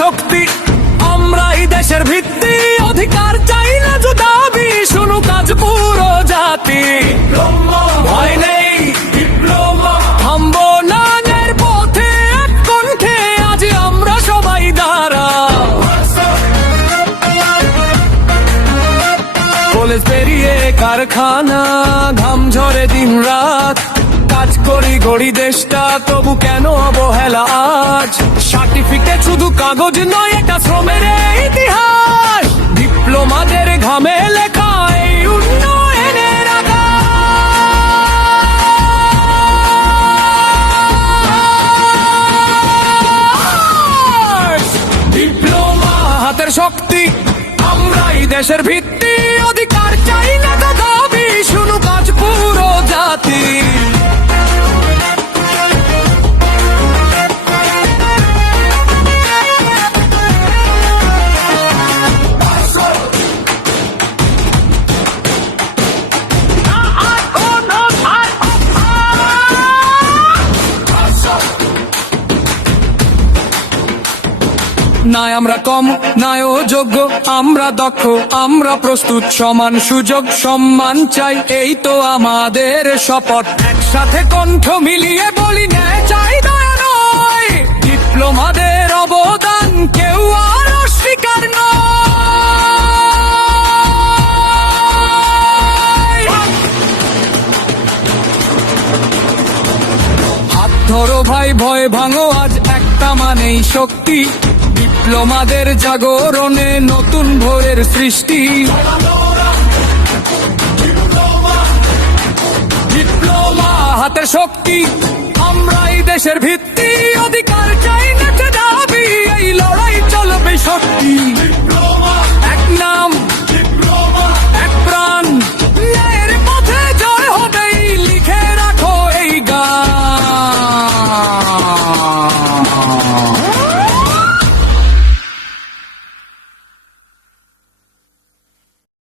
শক্তি, আমরাই দেশের ভিত্তি, অধিকার চাই না জুদাবি, শুনু কাজ পুরো জাতি। ভয় নেই ডিপ্লোমা, থামবো না ন্যায়ের পথে, এক কণ্ঠে আজ আমরা সবাই দাঁড়া। কলেজ পেরিয়ে কারখানা, ঘাম ঝরে দিন রাত, কাজ করি গড়ি দেশটা, তবু কেন অবহেলা আজ? সার্টিফিকেট শুধু কাগজ নয়, এটা শ্রমের ইতিহাস, ডিপ্লোমাদের ঘামে লেখা এই উন্নয়নের আকাশ। ডিপ্লোমা হাতের শক্তি, আমরাই দেশের ভিত্তি, অধিকার চাই না দাবি, শুনু কাজ পুরো জাতি। নাই আমরা কম, নাই যোগ্য, আমরা দক্ষ, আমরা প্রস্তুত, সমান সুযোগ সম্মান চাই, এই তো আমাদের শপথ। একসাথে কণ্ঠ মিলিয়ে বলি ন্যায় চাই, দয়া নয়, ডিপ্লোমাদের অবদান কেউ আর অস্বীকার নয়। হাত ধরো ভাই, ভয় ভাঙো আজ, একটা মানেই শক্তি, ডিপ্লোমাদের জাগরণে নতুন ভোরের সৃষ্টি। ডিপ্লোমা হাতের শক্তি, আমরাই দেশের ভিত্তি,